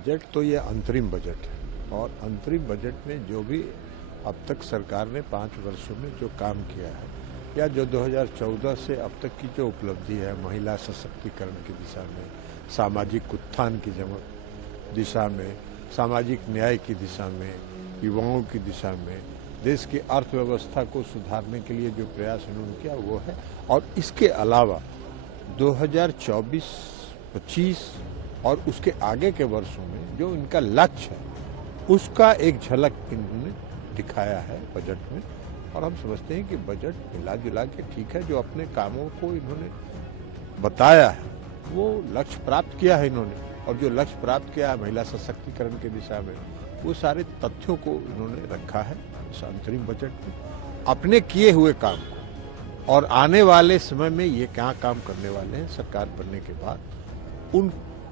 Budget तो ये अंतरिम बजट है और अंतरिम बजट में जो भी अब तक सरकार ने 5 वर्षों में जो काम किया है या जो 2014 से अब तक की जो उपलब्धि है महिला सशक्तिकरण की दिशा में, सामाजिक उत्थान की दिशा में, सामाजिक न्याय की दिशा में, युवाओं की दिशा में, देश की अर्थव्यवस्था को सुधारने के लिए जो प्रयास इन्होंने किया वो है। और इसके अलावा 2024-25 और उसके आगे के वर्षों में जो इनका लक्ष्य है उसका एक झलक इन्होंने दिखाया है बजट में। और हम समझते हैं कि बजट मिला जुला के ठीक है, जो अपने कामों को इन्होंने बताया है वो लक्ष्य प्राप्त किया है इन्होंने, और जो लक्ष्य प्राप्त किया है महिला सशक्तिकरण की दिशा में वो सारे तथ्यों को इन्होंने रखा है इस अंतरिम बजट में, अपने किए हुए काम को। और आने वाले समय में ये क्या काम करने वाले हैं सरकार बनने के बाद, उन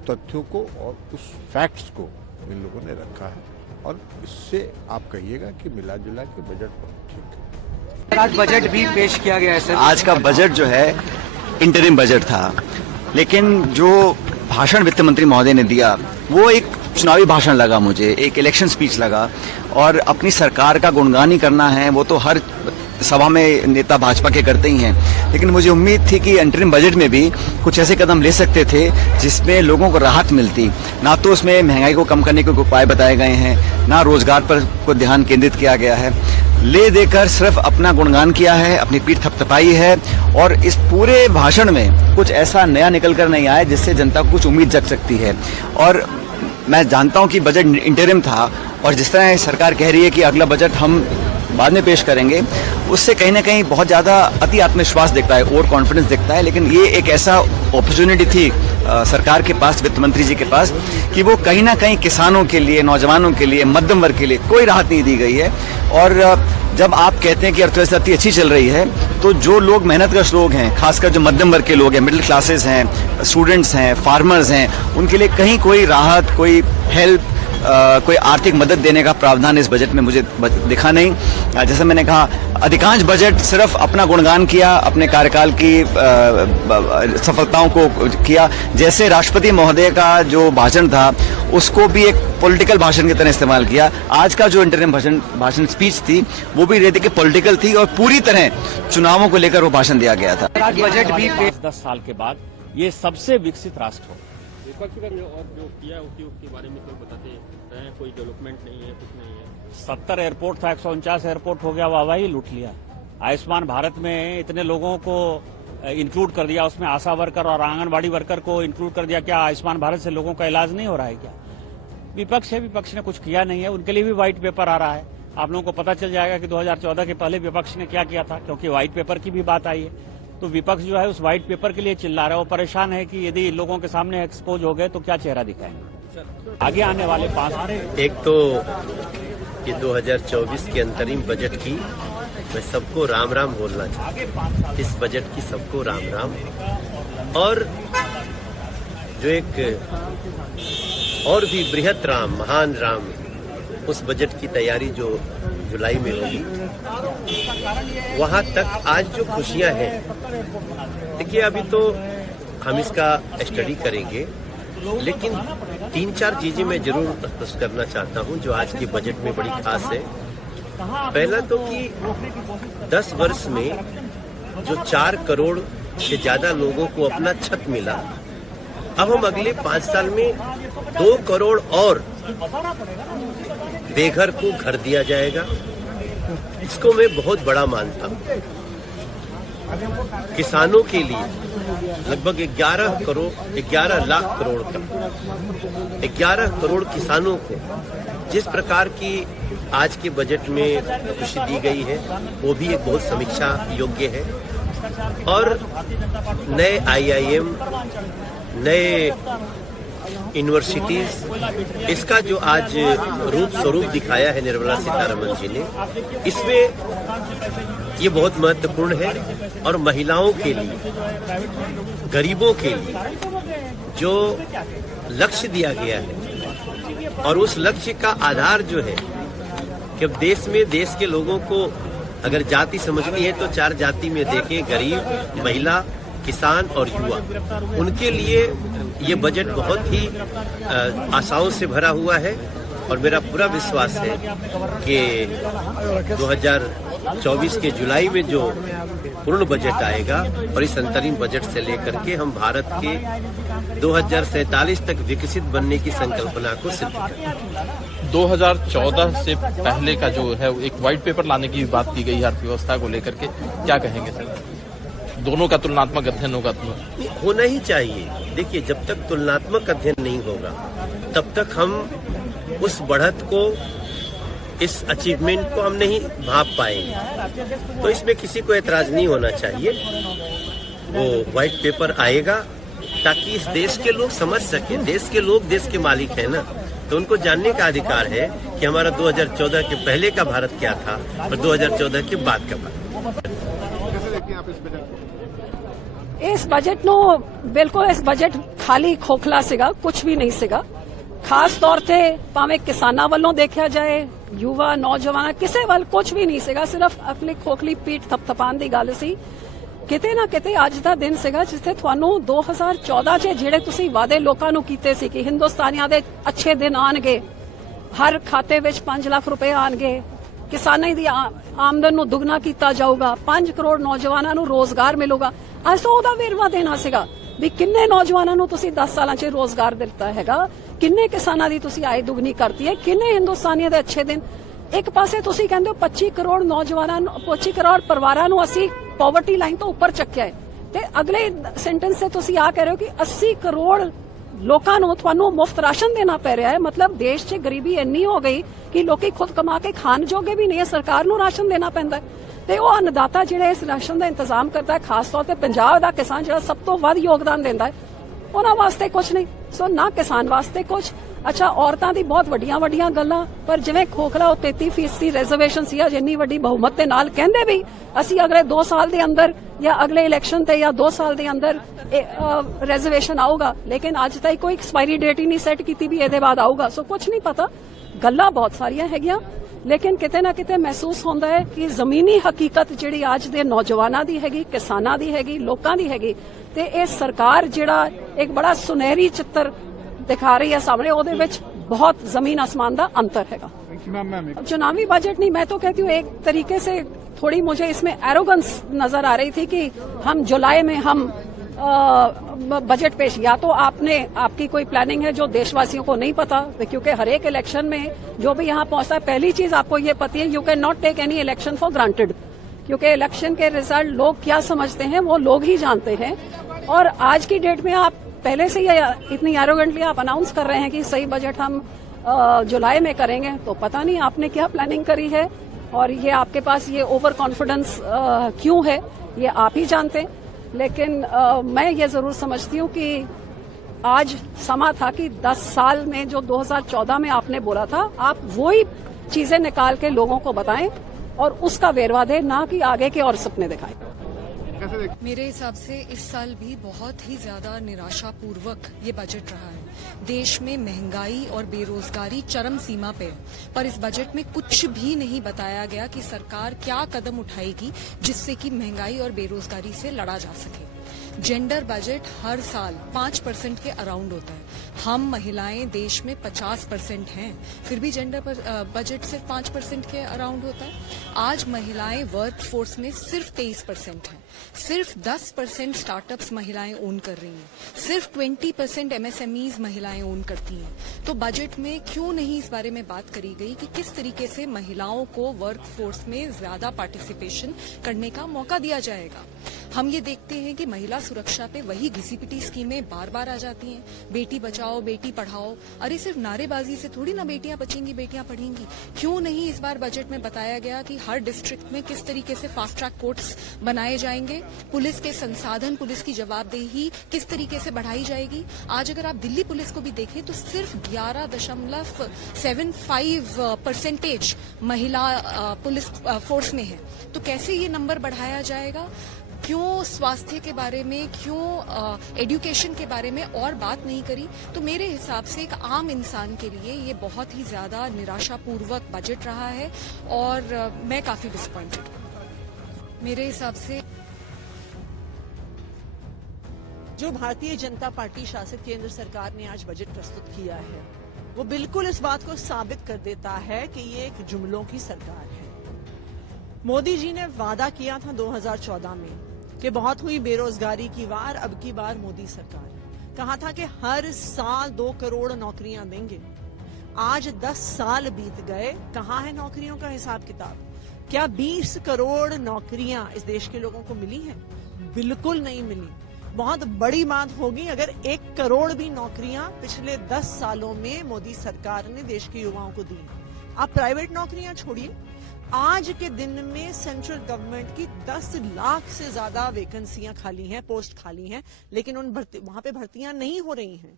तथ्यों को और उस फैक्ट्स को इन लोगों ने रखा है। और इससे आप कहिएगा कि मिला जुला के बजट बहुत ठीक है। आज बजट भी पेश किया गया है सर। आज का बजट जो है इंटरिम बजट था, लेकिन जो भाषण वित्त मंत्री महोदय ने दिया वो एक चुनावी भाषण लगा, मुझे एक इलेक्शन स्पीच लगा। और अपनी सरकार का गुणगान ही करना है वो तो हर सभा में नेता भाजपा के करते ही हैं, लेकिन मुझे उम्मीद थी कि अंतरिम बजट में भी कुछ ऐसे कदम ले सकते थे जिसमें लोगों को राहत मिलती। ना तो उसमें महंगाई को कम करने के उपाय बताए गए हैं, ना रोजगार पर को ध्यान केंद्रित किया गया है। ले देकर सिर्फ अपना गुणगान किया है, अपनी पीठ थपथपाई है। और इस पूरे भाषण में कुछ ऐसा नया निकल कर नहीं आया जिससे जनता को कुछ उम्मीद जग सकती है। और मैं जानता हूं कि बजट इंटरिम था और जिस तरह सरकार कह रही है कि अगला बजट हम बाद में पेश करेंगे, उससे कहीं ना कहीं बहुत ज्यादा अति आत्मविश्वास दिखता है, ओवर कॉन्फिडेंस दिखता है। लेकिन ये एक ऐसा अपॉर्चुनिटी थी सरकार के पास, वित्त मंत्री जी के पास, कि वो कहीं ना कहीं किसानों के लिए, नौजवानों के लिए, मध्यम वर्ग के लिए कोई राहत नहीं दी गई है। और जब आप कहते हैं कि अर्थव्यवस्था इतनी अच्छी चल रही है, तो जो लोग मेहनतकश लोग हैं, खासकर जो मध्यम वर्ग के लोग हैं, मिडिल क्लासेस हैं, स्टूडेंट्स हैं, फार्मर्स हैं, उनके लिए कहीं कोई राहत, कोई हेल्प, कोई आर्थिक मदद देने का प्रावधान इस बजट में मुझे दिखा नहीं। जैसे मैंने कहा, अधिकांश बजट सिर्फ अपना गुणगान किया, अपने कार्यकाल की सफलताओं को किया। जैसे राष्ट्रपति महोदय का जो भाषण था उसको भी एक पॉलिटिकल भाषण की तरह इस्तेमाल किया। आज का जो इंटरिम भाषण स्पीच थी वो भी रहती कि पॉलिटिकल थी और पूरी तरह चुनावों को लेकर वो भाषण दिया गया था। आज बजट भी 10 साल के बाद ये सबसे विकसित राष्ट्र हो। विपक्षी और जो किया उसके बारे में तो बताते हैं, कोई डेवलपमेंट नहीं है, कुछ नहीं है। 70 एयरपोर्ट था, 149 एयरपोर्ट हो गया, वाह ही लूट लिया। आयुष्मान भारत में इतने लोगों को इंक्लूड कर दिया, उसमें आशा वर्कर और आंगनबाड़ी वर्कर को इंक्लूड कर दिया। क्या आयुष्मान भारत से लोगों का इलाज नहीं हो रहा है क्या? विपक्ष है, विपक्ष ने कुछ किया नहीं है, उनके लिए भी व्हाइट पेपर आ रहा है। आप लोगों को पता चल जाएगा कि 2014 के पहले विपक्ष ने क्या किया था, क्योंकि व्हाइट पेपर की भी बात आई है। तो विपक्ष जो है उस व्हाइट पेपर के लिए चिल्ला रहा है, वो परेशान है कि यदि लोगों के सामने एक्सपोज हो गए तो क्या चेहरा दिखाएंगे आगे आने वाले 5। एक तो ये 2024 के अंतरिम बजट की मैं सबको राम राम बोलना चाहता हूँ। इस बजट की सबको राम राम। और जो एक और भी बृहत राम, महान राम, उस बजट की तैयारी जो जुलाई में होगी, वहां तक आज जो खुशियां हैं, देखिए अभी तो हम इसका स्टडी करेंगे, लेकिन 3-4 चीजें मैं जरूर प्रस्तुत करना चाहता हूं जो आज के बजट में बड़ी खास है। पहला तो कि 10 वर्ष में जो 4 करोड़ से ज्यादा लोगों को अपना छत मिला, अब हम अगले 5 साल में 2 करोड़ और बेघर को घर दिया जाएगा। इसको मैं बहुत बड़ा मानता हूँ। किसानों के लिए लगभग 11 लाख करोड़ का 11 करोड़ किसानों को जिस प्रकार की आज के बजट में खुशी दी गई है वो भी एक बहुत समीक्षा योग्य है। और नए IIM, नए यूनिवर्सिटीज, इसका जो आज रूप स्वरूप दिखाया है निर्मला सीतारमण जी ने, इसमें ये बहुत महत्वपूर्ण है। और महिलाओं के लिए, गरीबों के लिए जो लक्ष्य दिया गया है, और उस लक्ष्य का आधार जो है कि अब देश के लोगों को अगर जाति समझनी है तो 4 जाति में देखें, गरीब, महिला, किसान और युवा। उनके लिए ये बजट बहुत ही आशाओं से भरा हुआ है और मेरा पूरा विश्वास है कि 2024 के जुलाई में जो पूर्ण बजट आएगा और इस अंतरिम बजट से लेकर के हम भारत के 2047 तक विकसित बनने की संकल्पना को सिद्ध करेंगे। 2014 से पहले का जो है एक व्हाइट पेपर लाने की बात की गई है अर्थव्यवस्था को लेकर के, क्या कहेंगे सर? दोनों का तुलनात्मक अध्ययन होगा तो होना ही चाहिए। देखिए, जब तक तुलनात्मक अध्ययन नहीं होगा तब तक हम उस बढ़त को, इस अचीवमेंट को हम नहीं भाप पाएंगे। तो इसमें किसी को ऐतराज नहीं होना चाहिए। वो व्हाइट पेपर आएगा ताकि इस देश के लोग समझ सके, देश के लोग देश के मालिक हैं ना, तो उनको जानने का अधिकार है कि हमारा 2014 के पहले का भारत क्या था और 2014 के बाद का भारत। ਇਸ ਬਜਟ ਨੂੰ ਬਿਲਕੁਲ ਇਸ ਬਜਟ ਖਾਲੀ ਖੋਖਲਾ ਸੀਗਾ, ਕੁਝ ਵੀ ਨਹੀਂ ਸੀਗਾ। ਖਾਸ ਤੌਰ ਤੇ ਭਾਵੇਂ ਕਿਸਾਨਾਂ ਵੱਲੋਂ ਦੇਖਿਆ ਜਾਏ, ਯੁਵਾ ਨੌਜਵਾਨਾਂ, ਕਿਸੇ ਵੱਲ ਕੁਝ ਵੀ ਨਹੀਂ ਸੀਗਾ, ਸਿਰਫ ਆਪਣੀ ਖੋਖਲੀ ਪੀਠ ਥਪਥਪਾਉਣ ਦੀ ਗੱਲ ਸੀ। ਕਿਤੇ ਨਾ ਕਿਤੇ ਅੱਜ ਦਾ ਦਿਨ ਸੀਗਾ ਜਿੱਥੇ ਤੁਹਾਨੂੰ 2014 'ਚ ਜਿਹੜੇ ਤੁਸੀਂ ਵਾਅਦੇ ਲੋਕਾਂ ਨੂੰ ਕੀਤੇ ਸੀ ਕਿ ਹਿੰਦੁਸਤਾਨੀਆਂ ਦੇ ਅੱਛੇ ਦਿਨ ਆਣਗੇ, ਹਰ ਖਾਤੇ ਵਿੱਚ 5 ਲੱਖ ਰੁਪਏ ਆਣਗੇ, ਕਿਸਾਨਾਂ ਦੀ ਆਮਦਨ ਨੂੰ ਦੁੱਗਣਾ ਕੀਤਾ ਜਾਊਗਾ, 5 ਕਰੋੜ ਨੌਜਵਾਨਾਂ ਨੂੰ ਰੋਜ਼ਗਾਰ ਮਿਲੂਗਾ। ਅੱਜ ਤਾਂ ਉਹਦਾ ਵੇਰਵਾ ਦੇਣਾ ਸੀਗਾ ਵੀ ਕਿੰਨੇ ਨੌਜਵਾਨਾਂ ਨੂੰ ਤੁਸੀਂ 10 ਸਾਲਾਂ 'ਚ ਰੋਜ਼ਗਾਰ ਦਿੱਤਾ ਹੈਗਾ, ਕਿੰਨੇ ਕਿਸਾਨਾਂ ਦੀ ਤੁਸੀਂ ਆਏ ਦੁੱਗਣੀ ਕਰਤੀ ਹੈ, ਕਿੰਨੇ ਹਿੰਦੁਸਤਾਨੀਆਂ ਦੇ ਅੱਛੇ ਦਿਨ। ਇੱਕ ਪਾਸੇ ਤੁਸੀਂ ਕਹਿੰਦੇ ਹੋ 25 ਕਰੋੜ ਨੌਜਵਾਨਾਂ ਨੂੰ, 25 ਕਰੋੜ ਪਰਿਵਾਰਾਂ ਨੂੰ ਅਸੀਂ ਪੋਵਰਟੀ ਲਾਈਨ ਤੋਂ ਉੱਪਰ ਚੱਕਿਆ ਹੈ, ਤੇ ਅਗਲੇ ਸੈਂਟੈਂਸ ਤੇ ਤੁਸੀਂ ਆ ਕਹਿ ਰਹੇ ਹੋ ਕਿ 80 ਕਰੋੜ ਲੋਕਾਂ ਨੂੰ ਤੁਹਾਨੂੰ ਮੁਫਤ ਰਾਸ਼ਨ ਦੇਣਾ ਪੈ ਰਿਹਾ ਹੈ। ਮਤਲਬ ਦੇਸ਼ 'ਚ ਗਰੀਬੀ ਇੰਨੀ ਹੋ ਗਈ ਕਿ ਲੋਕੀ ਖੁਦ ਕਮਾ ਕੇ ਖਾਣ ਜੋਗੇ ਵੀ ਨਹੀਂ ਹੈ, ਸਰਕਾਰ ਨੂੰ ਰਾਸ਼ਨ ਦੇਣਾ ਪੈਂਦਾ ਹੈ। ਤੇ ਉਹ ਅੰਨਦਾਤਾ ਜਿਹੜਾ ਇਸ ਰਾਸ਼ਨ ਦਾ ਇੰਤਜ਼ਾਮ ਕਰਦਾ ਹੈ, ਖਾਸ ਤੌਰ ਤੇ ਪੰਜਾਬ ਦਾ ਕਿਸਾਨ ਜਿਹੜਾ ਸਭ ਤੋਂ ਵੱਧ ਯੋਗਦਾਨ ਦਿੰਦਾ ਹੈ, ਉਹਨਾਂ ਵਾਸਤੇ ਕੁਝ ਨਹੀਂ। ਸੋ ਨਾ ਕਿਸਾਨ ਵਾਸਤੇ ਕੁਝ। ਅੱਛਾ, ਔਰਤਾਂ ਦੀ ਬਹੁਤ ਵੱਡੀਆਂ ਵੱਡੀਆਂ ਗੱਲਾਂ, ਪਰ ਜਿਵੇਂ ਖੋਖਲਾ ਉਹ 33% ਰਿਜ਼ਰਵੇਸ਼ਨ ਸੀ, ਜਿੰਨੀ ਵੱਡੀ ਬਹੁਮਤ ਦੇ ਨਾਲ ਕਹਿੰਦੇ ਵੀ ਅਸੀਂ ਅਗਲੇ 2 ਸਾਲ ਦੇ ਅੰਦਰ ਜਾਂ ਅਗਲੇ ਇਲੈਕਸ਼ਨ ਤੇ ਜਾਂ 2 ਸਾਲ ਦੇ ਅੰਦਰ ਰਿਜ਼ਰਵੇਸ਼ਨ ਆਊਗਾ, ਲੇਕਿਨ ਅੱਜ ਤਾਈਂ ਕੋਈ ਐਕਸਪਾਇਰੀ ਡੇਟ ਹੀ ਨਹੀਂ ਸੈੱਟ ਕੀਤੀ ਵੀ ਇਹਦੇ ਬਾਅਦ ਆਊਗਾ। ਸੋ ਕੁਝ ਨਹੀਂ ਪਤਾ, ਗੱਲਾਂ ਬਹੁਤ ਸਾਰੀਆਂ ਹੈਗੀਆਂ, ਲੇਕਿਨ ਕਿਤੇ ਨਾ ਕਿਤੇ ਮਹਿਸੂਸ ਹੁੰਦਾ ਹੈ ਕਿ ਜ਼ਮੀਨੀ ਹਕੀਕਤ ਜਿਹੜੀ ਅੱਜ ਦੇ ਨੌਜਵਾਨਾਂ ਦੀ ਹੈਗੀ, ਕਿਸਾਨਾਂ ਦੀ ਹੈਗੀ, ਲੋਕਾਂ ਦੀ ਹੈਗੀ, ਤੇ ਇਹ ਸਰਕਾਰ ਜਿਹੜਾ ਇੱਕ ਬੜਾ ਸੁਨਹਿਰੀ ਚਿੱਤਰ दिखा रही है सामने, ਉਹਦੇ ਵਿੱਚ बहुत जमीन आसमान का अंतर हैगा। चुनावी बजट नहीं, मैं तो कहती हूँ एक तरीके से थोड़ी मुझे इसमें एरोगेंस नजर आ रही थी कि हम जुलाई में हम बजट पेश, या तो आपकी कोई प्लानिंग है जो देशवासियों को नहीं पता, क्योंकि हर एक इलेक्शन में जो भी यहाँ पहुंचता है, पहली चीज आपको ये पता है, you can not take any election for granted, क्योंकि इलेक्शन के रिजल्ट लोग क्या समझते हैं वो लोग ही जानते हैं। और आज की डेट में आप पहले से ही इतनी एरोगेंटली आप अनाउंस कर रहे हैं कि सही बजट हम जुलाई में करेंगे, तो पता नहीं आपने क्या प्लानिंग करी है और ये आपके पास ये ओवर कॉन्फिडेंस क्यों है, ये आप ही जानते हैं। लेकिन मैं ये जरूर समझती हूँ कि आज समा था कि 10 साल में जो 2014 में आपने बोला था, आप वही चीजें निकाल के लोगों को बताएं और उसका वेरवा दें, ना कि आगे के और सपने दिखाएं। मेरे हिसाब से इस साल भी बहुत ही ज्यादा निराशापूर्वक ये बजट रहा है। देश में महंगाई और बेरोजगारी चरम सीमा पे है, पर इस बजट में कुछ भी नहीं बताया गया कि सरकार क्या कदम उठाएगी जिससे कि महंगाई और बेरोजगारी से लड़ा जा सके। जेंडर बजट हर साल 5% के अराउंड होता है, हम महिलाएं देश में 50% हैं, फिर भी जेंडर बजट सिर्फ 5% के अराउंड होता है। आज महिलाएं वर्क फोर्स में सिर्फ 23% हैं, सिर्फ 10% स्टार्टअप्स महिलाएं ओन कर रही हैं, सिर्फ 20% MSMEs महिलाएं ओन करती हैं। तो बजट में क्यों नहीं इस बारे में बात करी गई कि किस तरीके से महिलाओं को वर्क फोर्स में ज्यादा पार्टिसिपेशन करने का मौका दिया जाएगा। हम ये देखते हैं कि महिला सुरक्षा पे वही घिसी-पिटी स्कीमें बार बार आ जाती हैं, बेटी बचाओ बेटी पढ़ाओ। अरे सिर्फ नारेबाजी से थोड़ी ना बेटियां बचेंगी, बेटियां पढ़ेंगी। क्यों नहीं इस बार बजट में बताया गया कि हर डिस्ट्रिक्ट में किस तरीके से फास्ट ट्रैक कोर्ट्स बनाए जाएंगे, पुलिस के संसाधन, पुलिस की जवाबदेही किस तरीके से बढ़ाई जाएगी। आज अगर आप दिल्ली पुलिस को भी देखें तो सिर्फ 11.75% महिला पुलिस फोर्स में है, तो कैसे ये नंबर बढ़ाया जाएगा। क्यों स्वास्थ्य के बारे में, क्यों एजुकेशन के बारे में और बात नहीं करी। तो मेरे हिसाब से एक आम इंसान के लिए ये बहुत ही ज्यादा निराशापूर्वक बजट रहा है और मैं काफी डिसअपॉइंटेड हूँ। मेरे हिसाब से जो भारतीय जनता पार्टी शासित केंद्र सरकार ने आज बजट प्रस्तुत किया है वो बिल्कुल इस बात को साबित कर देता है कि ये एक जुमलों की सरकार है। मोदी जी ने वादा किया था 2014 में कि बहुत हुई बेरोजगारी की वार, अब की बार मोदी सरकार कहा था कि हर साल 2 करोड़ नौकरियां देंगे। आज 10 साल बीत गए, कहां है नौकरियों का हिसाब किताब? क्या 20 करोड़ नौकरियां इस देश के लोगों को मिली हैं? बिल्कुल नहीं मिली। बहुत बड़ी बात होगी अगर 1 करोड़ भी नौकरियां पिछले 10 सालों में मोदी सरकार ने देश के युवाओं को दी। आप प्राइवेट नौकरियां छोड़िए, आज के दिन में सेंट्रल गवर्नमेंट की 10 लाख से ज्यादा वैकेंसियां खाली हैं, पोस्ट खाली हैं, लेकिन वहां पे भर्तियां नहीं हो रही हैं।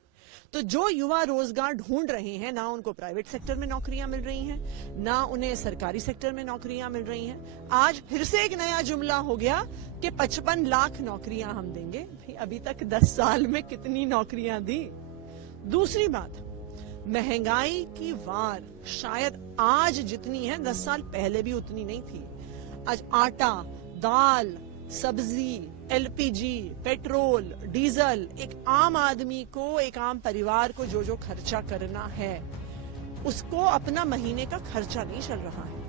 तो जो युवा रोजगार ढूंढ रहे हैं, ना उनको प्राइवेट सेक्टर में नौकरियां मिल रही हैं, ना उन्हें सरकारी सेक्टर में नौकरियां मिल रही हैं। आज फिर से एक नया जुमला हो गया कि 55 लाख नौकरियां हम देंगे। भाई अभी तक 10 साल में कितनी नौकरियां दी? दूसरी बात, महंगाई की वार शायद आज जितनी है 10 साल पहले भी उतनी नहीं थी। आज आटा, दाल, सब्जी, एलपीजी, पेट्रोल, डीजल, एक आम आदमी को, एक आम परिवार को जो खर्चा करना है उसको अपना महीने का खर्चा नहीं चल रहा है।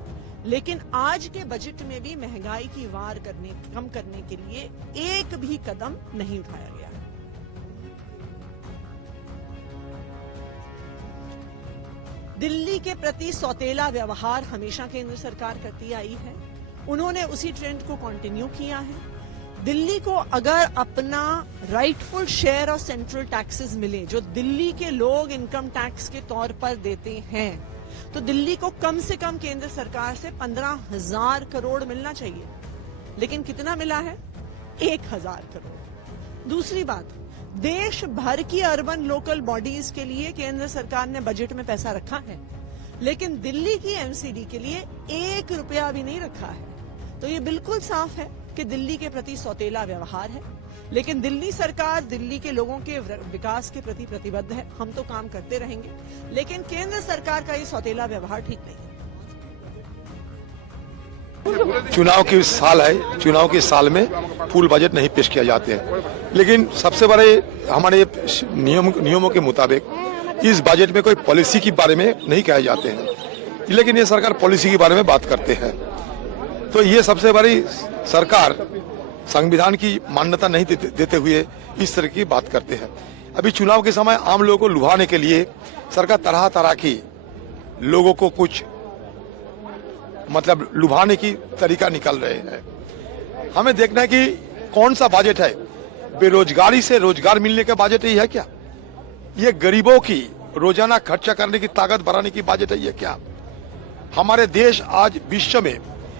लेकिन आज के बजट में भी महंगाई की वार कम करने के लिए एक भी कदम नहीं उठाया गया। दिल्ली के प्रति सौतेला व्यवहार हमेशा केंद्र सरकार करती आई है। उन्होंने उसी ट्रेंड को कंटिन्यू किया है। दिल्ली को अगर अपना rightful share of central taxes मिले, जो दिल्ली के लोग इनकम टैक्स के तौर पर देते हैं, तो दिल्ली को कम से कम केंद्र सरकार से 15,000 करोड़ मिलना चाहिए। लेकिन कितना मिला है? 1,000 करोड़। दूसरी बात, देश भर की अर्बन लोकल बॉडीज के लिए केंद्र सरकार ने बजट में पैसा रखा है, लेकिन दिल्ली की एमसीडी के लिए 1 रुपया भी नहीं रखा है। तो ये बिल्कुल साफ है कि दिल्ली के प्रति सौतेला व्यवहार है। लेकिन दिल्ली सरकार दिल्ली के लोगों के विकास के प्रति प्रतिबद्ध है। हम तो काम करते रहेंगे, लेकिन केंद्र सरकार का ये सौतेला व्यवहार ठीक नहीं है। चुनाव की साल है, चुनाव के साल में फुल बजट नहीं पेश किया जाते हैं, लेकिन सबसे बड़े हमारे नियमों के मुताबिक इस बजट में कोई पॉलिसी के बारे में नहीं कहे जाते हैं, लेकिन ये सरकार पॉलिसी के बारे में बात करते हैं। तो ये सबसे बड़ी सरकार संविधान की मान्यता नहीं देते हुए इस तरह की बात करते हैं। अभी चुनाव के समय आम लोगों को लुभाने के लिए सरकार तरह तरह की लोगों को कुछ मतलब लुभाने की तरीका निकल रहे हैं। हमें देखना है कि कौन सा बजट है। बेरोजगारी से रोजगार मिलने का बजट ही है क्या? ये गरीबों की रोजाना खर्चा करने की ताकत बढ़ाने की बजट है ये क्या? हमारे देश आज विश्व में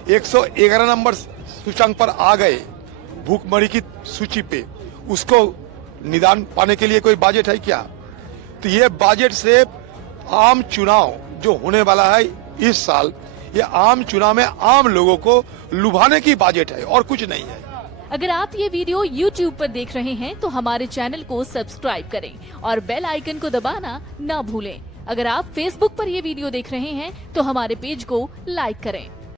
111 नंबर सूचकांक पर आ गए भूखमरी की सूची पे, उसको निदान पाने के लिए कोई बजट है क्या? तो ये बजट से आम चुनाव जो होने वाला है इस साल, ये आम चुनाव में आम लोगों को लुभाने की बजट है और कुछ नहीं है। अगर आप ये वीडियो YouTube पर देख रहे हैं तो हमारे चैनल को सब्सक्राइब करें और बेल आइकन को दबाना ना भूलें। अगर आप Facebook पर ये वीडियो देख रहे हैं तो हमारे पेज को लाइक करें।